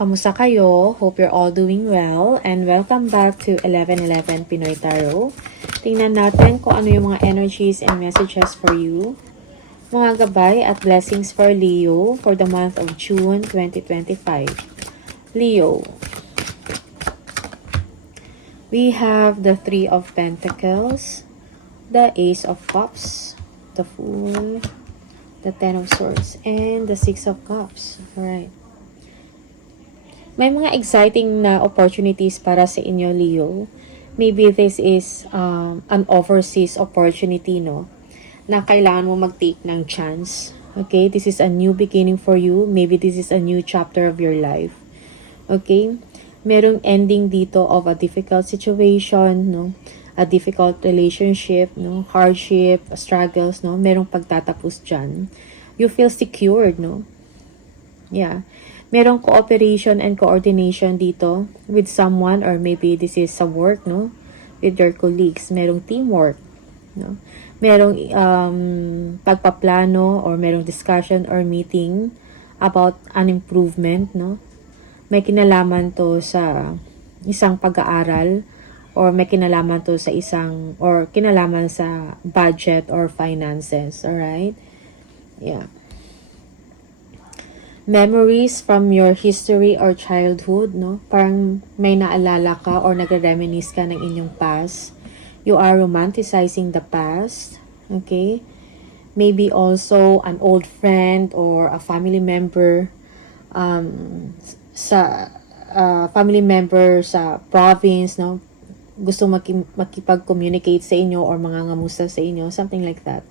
kamusta kayo? Hope you're all doing well and welcome back to 1111 Pinoy Tarot. Tingnan natin kung ano yung mga energies and messages for you. Mga gabay at blessings for Leo for the month of June 2025. Leo. We have the Three of Pentacles, the Ace of Cups, the Fool, the Ten of Swords, and the Six of Cups. Alright. May mga exciting na opportunities para sa inyo, Leo. Maybe this is an overseas opportunity, no? Na kailangan mo mag-take ng chance. Okay? This is a new beginning for you. Maybe this is a new chapter of your life. Okay? Merong ending dito of a difficult situation, no? A difficult relationship, no? Hardship, struggles, no? Merong pagtatapos dyan. You feel secured, no? Yeah. Merong cooperation and coordination dito with someone, or maybe this is sa work, no? With your colleagues. Merong teamwork, no? Merong pagpaplano or merong discussion or meeting about an improvement, no? May kinalaman to sa isang pag-aaral, or may kinalaman to sa isang, or kinalaman sa budget or finances, alright? Yeah. Memories from your history or childhood, no? Parang may naalala ka or nagre-reminisce ka ng inyong past. You are romanticizing the past, okay? Maybe also an old friend or a family member family member sa province, no? Gusto makipag-communicate sa inyo or mangangamusta sa inyo, something like that.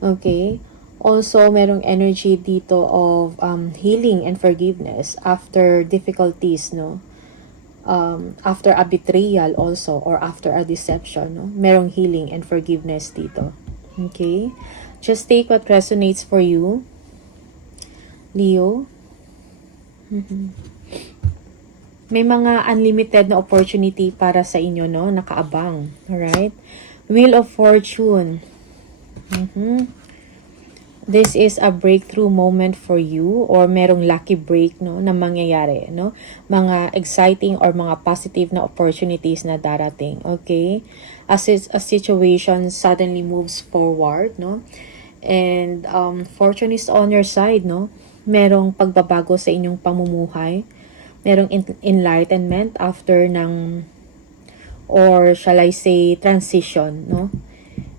Okay? Also, merong energy dito of healing and forgiveness after difficulties, no? After a betrayal also, or after a deception, no? Merong healing and forgiveness dito. Okay? Just take what resonates for you, Leo. May mga unlimited na opportunity para sa inyo, no? Nakaabang. Alright? Wheel of Fortune. This is a breakthrough moment for you, or merong lucky break, no, na mangyayari, no? Mga exciting or mga positive na opportunities na darating, okay? As a situation suddenly moves forward, no? And fortune is on your side, no? Merong pagbabago sa inyong pamumuhay. Merong enlightenment after ng, or shall I say, transition, no?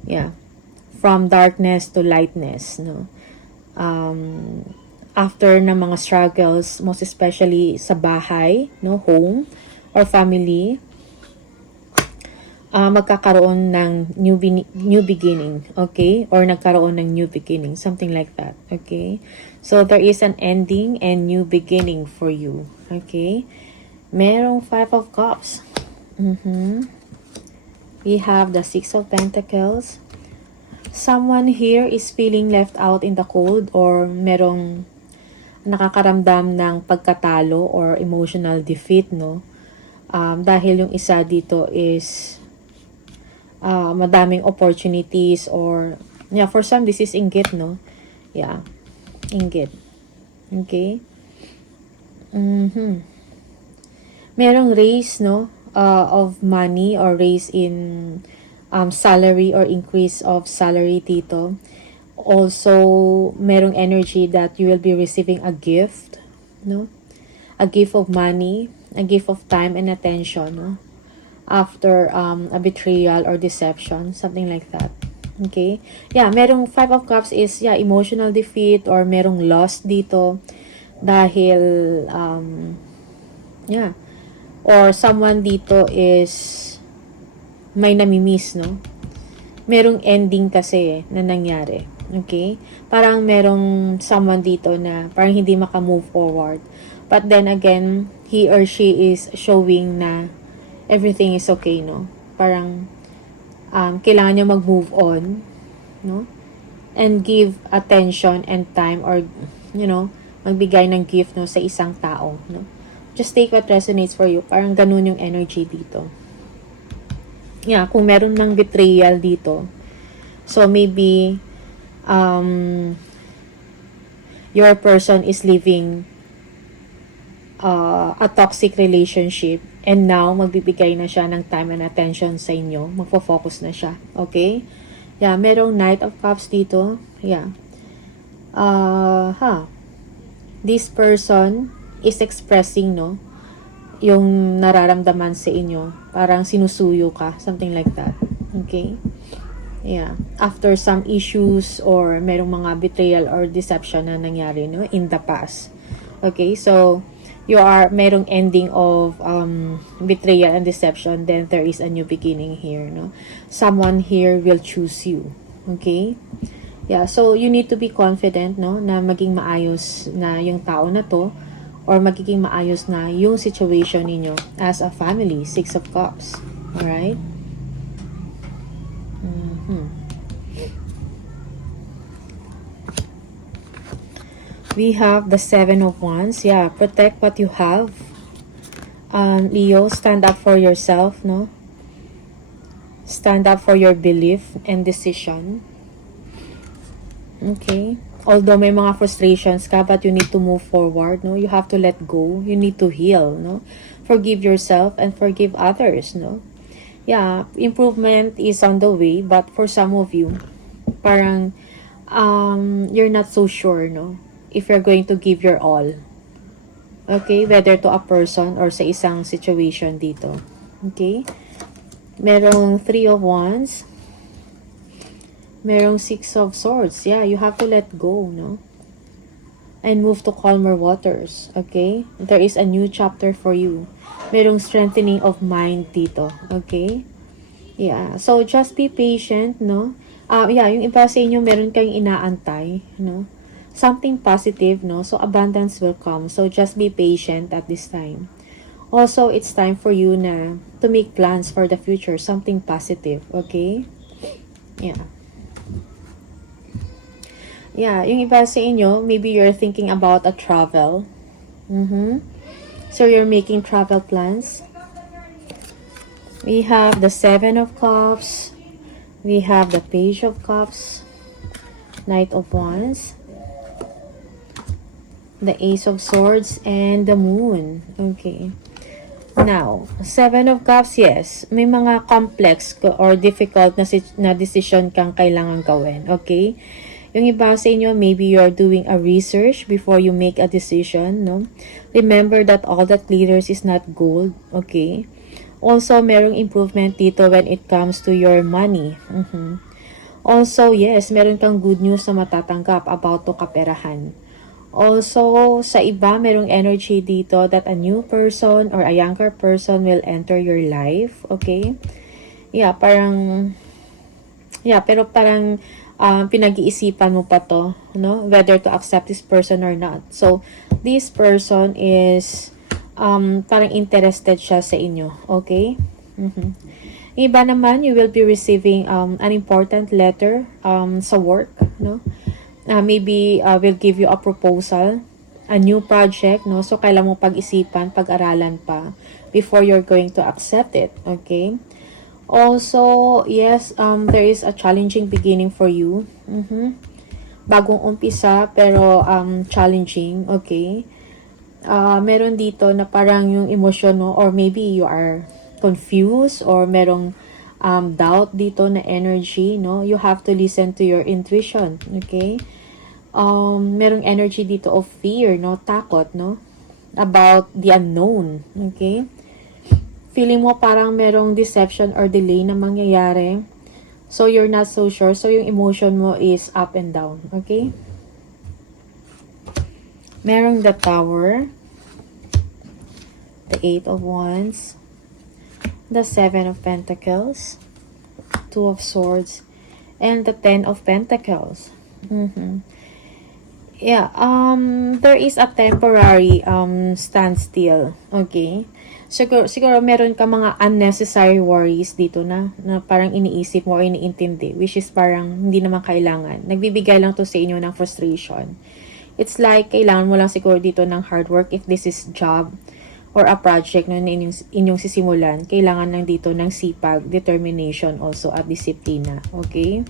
Yeah. From darkness to lightness, no? After na mga struggles, most especially sa bahay, no, home or family, magkakaroon ng new beginning, okay? Or nagkaroon ng new beginning, something like that, okay? So there is an ending and new beginning for you, okay? Merong Five of Cups. We have the Six of Pentacles. Someone here is feeling left out in the cold, or merong nakakaramdam ng pagkatalo or emotional defeat, no? Dahil yung isa dito is madaming opportunities, or yeah, for some this is inggit, no? Yeah, inggit. Okay? Merong raise, no? Of money, or raise in salary or increase of salary dito. Also, merong energy that you will be receiving a gift, no? A gift of money, a gift of time and attention, no? After a betrayal or deception, something like that. Okay? Yeah, merong Five of Cups is, yeah, emotional defeat, or merong loss dito dahil yeah, or someone dito is may namimiss, no? Merong ending kasi na nangyari. Okay? Parang merong someone dito na parang hindi maka-move forward. But then again, he or she is showing na everything is okay, no? Parang kailangan niya mag-move on, no? And give attention and time, or, you know, magbigay ng gift, no, sa isang tao, no? Just take what resonates for you. Parang ganun yung energy dito. Yeah, kung meron ng betrayal dito, so maybe your person is living a toxic relationship, and now magbibigay na siya ng time and attention sa inyo, magfo-focus na siya, okay? Yeah, merong Knight of Cups dito. Yeah. This person is expressing, no, yung nararamdaman sa inyo. Parang sinusuyo ka, something like that. Okay? Yeah. After some issues or merong mga betrayal or deception na nangyari, no, in the past. Okay? So, merong ending of betrayal and deception, then there is a new beginning here, no? Someone here will choose you. Okay? Yeah, so you need to be confident, no, na maging maayos na yung tao na to, or magiging maayos na yung situation ninyo as a family. 6 of Cups. Alright? We have the 7 of Wands. Yeah, protect what you have. Leo, stand up for yourself, no? Stand up for your belief and decision. Okay. Although may mga frustrations ka, but you need to move forward, no? You have to let go. You need to heal, no? Forgive yourself and forgive others, no? Yeah, improvement is on the way, but for some of you, parang you're not so sure, no? If you're going to give your all. Okay? Whether to a person or sa isang situation dito. Okay? Merong 3 of Wands. Merong 6 of Swords. Yeah, you have to let go, no? And move to calmer waters. Okay? There is a new chapter for you. Merong strengthening of mind dito. Okay? Yeah. So, just be patient, no? Yeah, yung iba sa inyo, meron kayong inaantay, no? Something positive, no? So, abundance will come. So, just be patient at this time. Also, it's time for you na to make plans for the future. Something positive. Okay? Yeah. Yeah, yung iba sa inyo, maybe you're thinking about a travel. So, you're making travel plans. We have the 7 of Cups. We have the Page of Cups. Knight of Wands. The Ace of Swords. And the Moon. Okay. Now, 7 of Cups, yes. May mga complex or difficult na decision kang kailangan gawin. Okay? Yung iba sa inyo, maybe you are doing a research before you make a decision, no? Remember that all that glitters is not gold, okay? Also, merong improvement dito when it comes to your money. Also, yes, meron kang good news na matatanggap about to kaperahan. Also, sa iba, merong energy dito that a new person or a younger person will enter your life, okay? Yeah, pero parang pinag-iisipan mo pa to, no? Whether to accept this person or not. So, this person is parang interested siya sa inyo. Okay? Iba naman, you will be receiving an important letter sa work, no? Maybe will give you a proposal, a new project, no? So, kailangan mo pag-isipan, pag-aralan pa before you're going to accept it. Okay? Also, yes, there is a challenging beginning for you. Bagong umpisa, pero challenging, okay? Meron dito na parang yung emosyon mo, or maybe you are confused, or merong doubt dito na energy, no? You have to listen to your intuition, okay? Merong energy dito of fear, no? Takot, no? About the unknown, okay? Feeling mo parang merong deception or delay na mangyayari. So, you're not so sure. So, yung emotion mo is up and down. Okay? Merong the Tower. The 8 of Wands. The 7 of Pentacles. 2 of Swords. And the 10 of Pentacles. Yeah. There is a temporary standstill. Okay? Siguro meron ka mga unnecessary worries dito na parang iniisip mo o iniintindi, which is parang hindi naman kailangan. Nagbibigay lang to sa inyo ng frustration. It's like kailangan mo lang siguro dito ng hard work if this is job or a project na inyong sisimulan. Kailangan lang dito ng sipag, determination also at disiplina. Okay?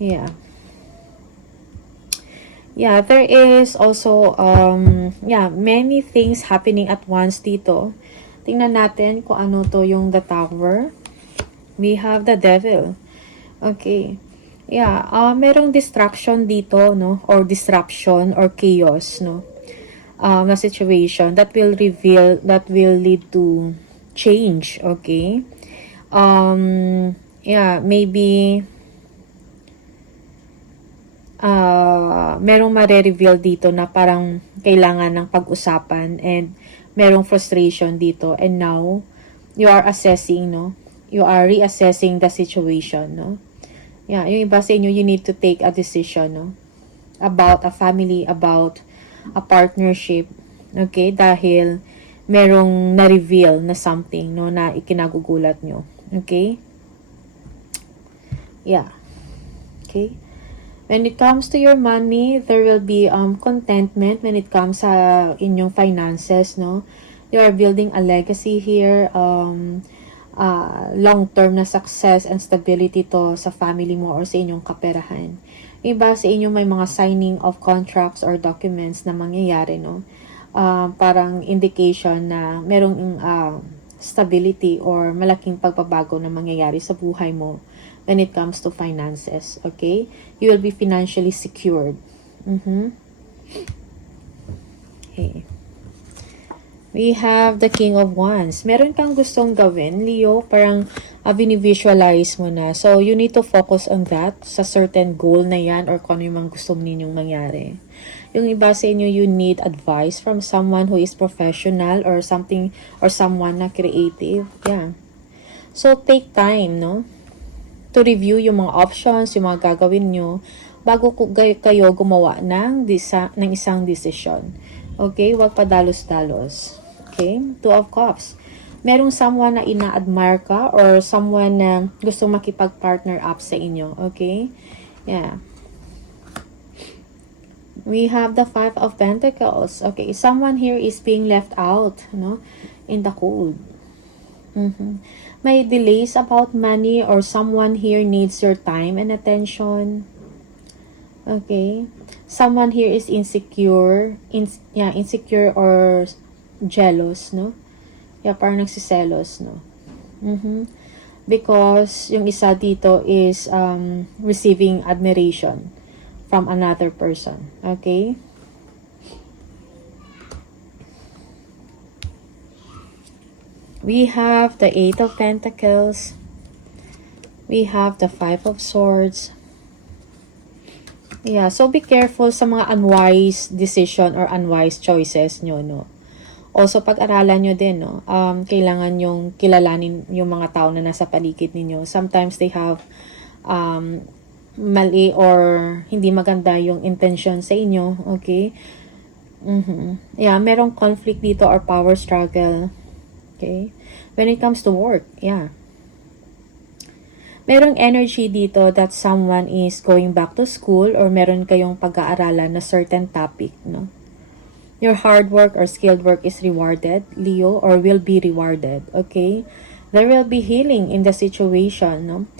Yeah. Yeah, there is also, yeah, many things happening at once dito. Tingnan natin kung ano to yung the tower. We have the devil. Okay. Yeah, merong distraction dito, no? Or disruption or chaos, no? Na situation that will reveal, that will lead to change, okay? Yeah, maybe merong mare-reveal dito na parang kailangan ng pag-usapan and merong frustration dito and now you are assessing, no? You are reassessing the situation, no? Yeah, yung iba sa inyo, you need to take a decision, no? About a family, about a partnership, okay? Dahil merong na-reveal na something, no? Na ikinagugulat nyo, okay? Yeah. Okay? When it comes to your money, there will be contentment when it comes sa inyong finances, no? You are building a legacy here, long-term na success and stability to sa family mo or sa inyong kaperahan. Iba sa inyo may mga signing of contracts or documents na mangyayari, no? Parang indication na merong stability or malaking pagbabago na mangyayari sa buhay mo when it comes to finances, okay? You will be financially secured. Okay. We have the King of Wands. Meron kang gustong gawin, Leo, parang visualize mo na. So, you need to focus on that, sa certain goal na yan, or kung ano yung mga gusto ninyong mangyari. Yung iba sa inyo, you need advice from someone who is professional or something, or someone na creative. Yeah. So, take time, no? To review yung mga options, yung mga gagawin nyo, bago kayo gumawa ng isang decision. Okay? Huwag padalos-dalos. Okay? Two of Cups. Merong someone na ina-admire ka or someone na gusto makipag-partner up sa inyo. Okay? Yeah. We have the Five of Pentacles. Okay, someone here is being left out, no? In the cold. May delays about money or someone here needs your time and attention. Okay. Someone here is insecure. Insecure or jealous, no? Yeah, parang nagsiselos, no? Because yung isa dito is receiving admiration from another person. Okay? We have the Eight of Pentacles. We have the Five of Swords. Yeah, so be careful sa mga unwise decision or unwise choices nyo, no? Also, pag-aralan nyo din, no? Kailangan yung kilalanin yung mga tao na nasa paligid ninyo. Sometimes they have mali or hindi maganda yung intention sa inyo, okay? Yeah, merong conflict dito or power struggle. Okay? When it comes to work, yeah. Merong energy dito that someone is going back to school or meron kayong pag-aaralan na certain topic, no? Your hard work or skilled work is rewarded, Leo, or will be rewarded, okay? There will be healing in the situation, no?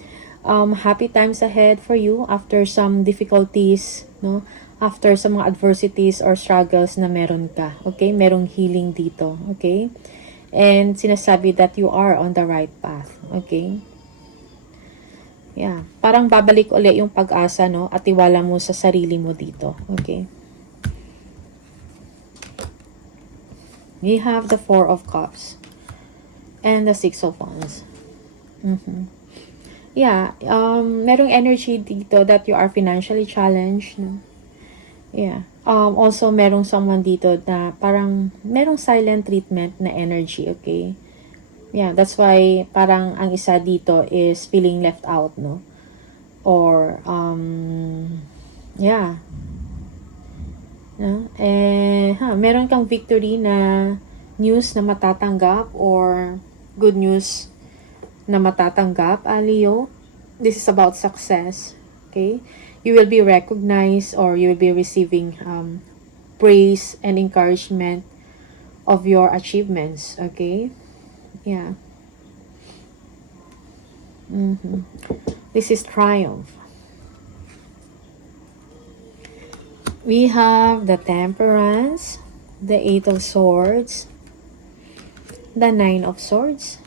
Happy times ahead for you after some difficulties, no? After some mga adversities or struggles na meron ka, okay? Merong healing dito, okay? And sinasabi that you are on the right path. Okay? Yeah. Parang babalik ulit yung pag-asa, no? At tiwala mo sa sarili mo dito. Okay? We have the Four of Cups. And the Six of Wands. Yeah. Merong energy dito that you are financially challenged, no? Yeah. Also, merong someone dito na parang merong silent treatment na energy, okay? Yeah, that's why parang ang isa dito is feeling left out, no? Or, yeah. No? Meron kang victory na news na matatanggap or good news na matatanggap, Leo. This is about success, okay? You will be recognized or you will be receiving praise and encouragement of your achievements, okay? Yeah. This is triumph. We have the Temperance, the Eight of Swords, the Nine of Swords,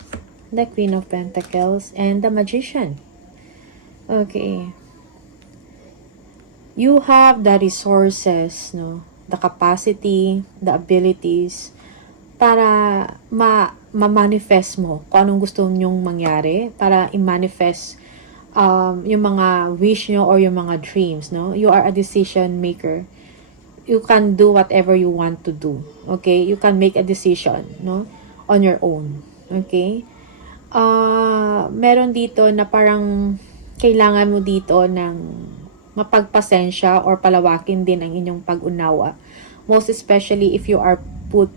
the Queen of Pentacles, and the Magician. Okay. You have the resources, no? The capacity, the abilities, para ma-manifest mo kung anong gusto nyong mangyari, para i-manifest yung mga wish nyo or yung mga dreams, no? You are a decision maker. You can do whatever you want to do. Okay? You can make a decision, no? On your own. Okay? Meron dito na parang kailangan mo dito ng mapagpasensya or palawakin din ang inyong pag-unawa. Most especially if you are put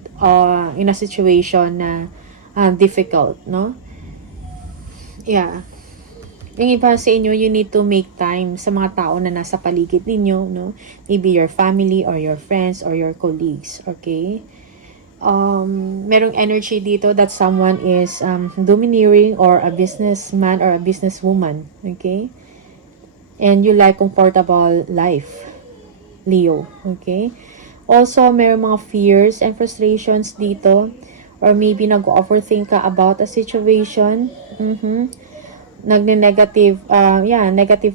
in a situation na difficult, no? Yeah. Yung iba sa inyo, you need to make time sa mga tao na nasa paligid ninyo, no? Maybe your family or your friends or your colleagues, okay? Merong energy dito that someone is domineering or a businessman or a businesswoman, okay? And you like comfortable life, Leo, okay? Also, merong mga fears and frustrations dito, or maybe nag-overthink ka about a situation, negative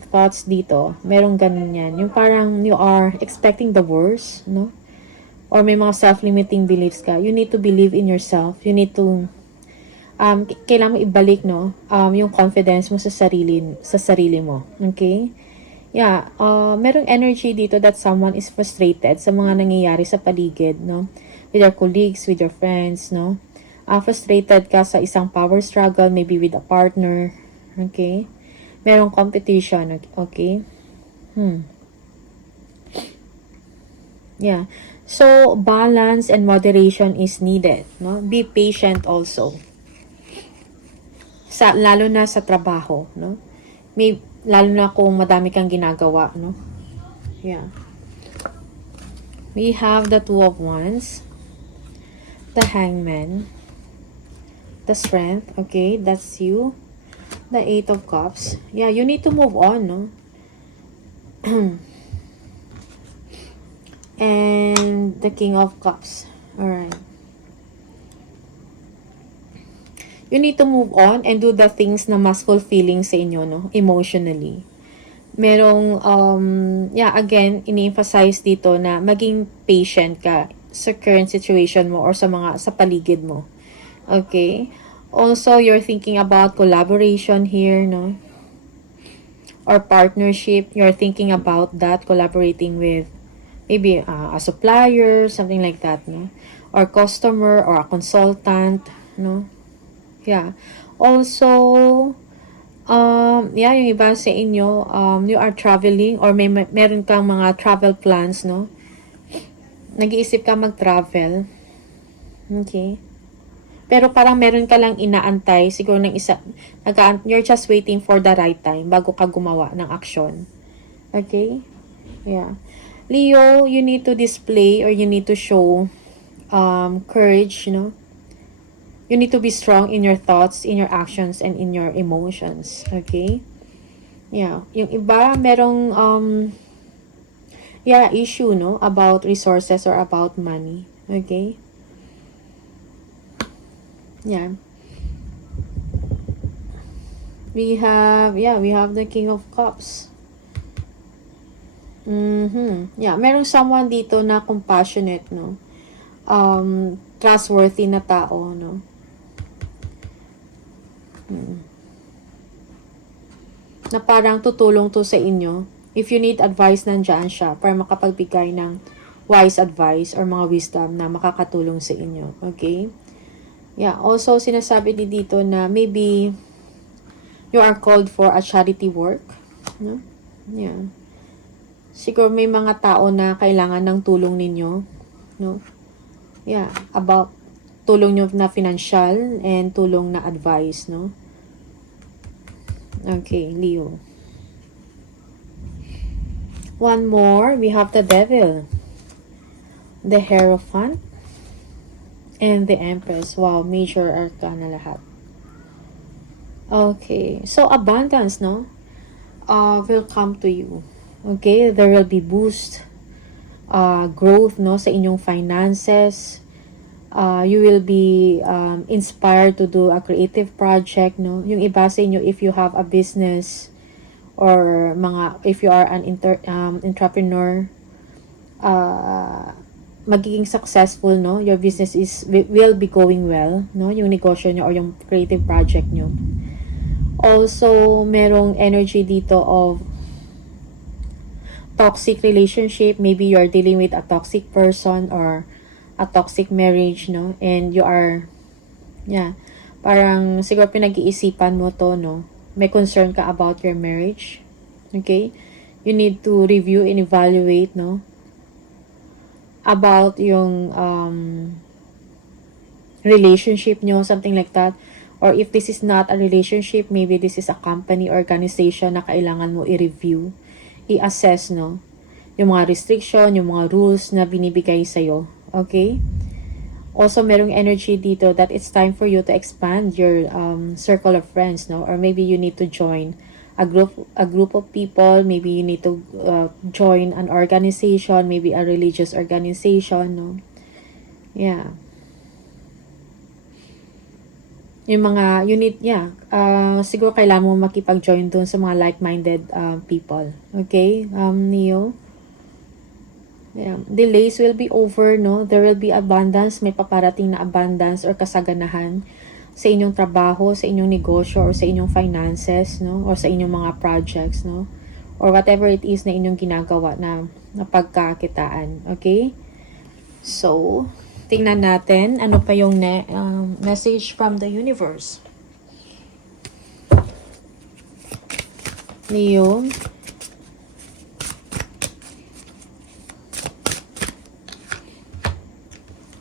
thoughts dito. Merong ganun yan. Yung parang you are expecting the worst, no? Or may mga self-limiting beliefs ka. You need to believe in yourself. You need to kailangan mo ibalik, no? Yung confidence mo sa sarili mo. Okay? Yeah, merong energy dito that someone is frustrated sa mga nangyayari sa paligid, no? With your colleagues, with your friends, no? Frustrated ka sa isang power struggle, maybe with a partner. Okay? Merong competition, okay? Yeah. So, balance and moderation is needed, no? Be patient also. Lalo na sa trabaho, no? Lalo na kung madami kang ginagawa, no? Yeah. We have the Two of Wands, the Hangman, the Strength, okay? That's you. The Eight of Cups. Yeah, you need to move on, no? And the King of Cups. Alright. You need to move on and do the things na mas fulfilling sa inyo, no? Emotionally. Merong, again, ini-emphasize dito na maging patient ka sa current situation mo or sa paligid mo. Okay? Also, you're thinking about collaboration here, no? Or partnership. You're thinking about that, collaborating with maybe a supplier, something like that, no? Or customer, or a consultant, no? Yeah. Also, yung iba sa inyo, you are traveling or meron kang mga travel plans, no? Nag-iisip ka mag-travel. Okay. Pero parang meron ka lang inaantay, siguro ng you're just waiting for the right time bago ka gumawa ng aksyon. Okay? Yeah. Leo, you need to display or you need to show courage, you know? You need to be strong in your thoughts, in your actions, and in your emotions. Okay? Yeah. Yung iba, merong issue, no? About resources or about money. Okay? Yeah. We have the King of Cups. Yeah, merong someone dito na compassionate, no? Trustworthy na tao, no? Na parang tutulong to sa inyo. If you need advice, nandyan siya para makapagbigay ng wise advice or mga wisdom na makakatulong sa inyo. Okay? Yeah, also sinasabi dito na maybe you are called for a charity work, no? Yeah. Siguro may mga tao na kailangan ng tulong ninyo, no? Yeah, about tulong nyo na financial and tulong na advice, no? Okay, Leo. One more, we have the Devil, the Hierophant, and the Empress. Wow, major arcana lahat. Okay, so abundance, no? Will come to you. Okay, there will be boost growth, no, sa inyong finances. You will be inspired to do a creative project, no. Yung iba sa inyo, if you have a business or if you are an entrepreneur, magiging successful, no. Your business will be going well, no, yung negosyo nyo or yung creative project nyo. Also, merong energy dito of toxic relationship. Maybe you are dealing with a toxic person or a toxic marriage, no? And you are, parang siguro pinag-iisipan mo to, no? May concern ka about your marriage. Okay? You need to review and evaluate, no? About yung relationship nyo, something like that. Or if this is not a relationship, maybe this is a company, organization na kailangan mo i-review, i-assess, no? Yung mga restriction, yung mga rules na binibigay sa'yo. Okay? Also, merong energy dito that it's time for you to expand your circle of friends, no? Or maybe you need to join a group of people. Maybe you need to join an organization, maybe a religious organization, no? Yeah. Yung mga siguro kailangan mo makipag-join dun sa mga like-minded people. Okay, Neo? Yeah. Delays will be over, no? There will be abundance, may paparating na abundance or kasaganahan sa inyong trabaho, sa inyong negosyo, or sa inyong finances, no? Or sa inyong mga projects, no? Or whatever it is na inyong ginagawa na pagkakitaan. Okay? So, tingnan natin ano pa yung message from the universe. Leo.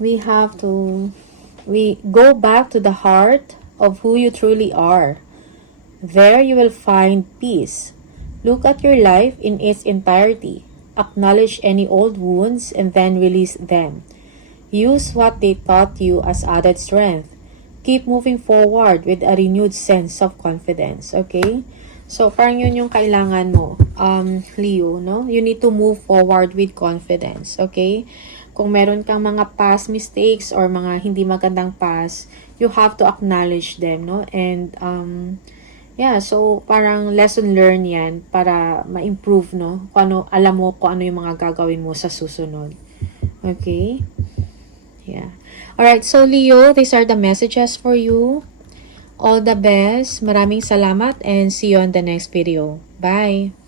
We go back to the heart of who you truly are. There you will find peace. Look at your life in its entirety. Acknowledge any old wounds and then release them. Use what they taught you as added strength. Keep moving forward with a renewed sense of confidence. Okay? So, parang yun yung kailangan mo, Leo, no? You need to move forward with confidence. Okay? Kung meron kang mga past mistakes or mga hindi magandang past, you have to acknowledge them, no? And, so, parang lesson learned yan para ma-improve, no? Alam mo kung ano yung mga gagawin mo sa susunod. Okay? Yeah. Alright, so Leo, these are the messages for you. All the best. Maraming salamat and see you on the next video. Bye!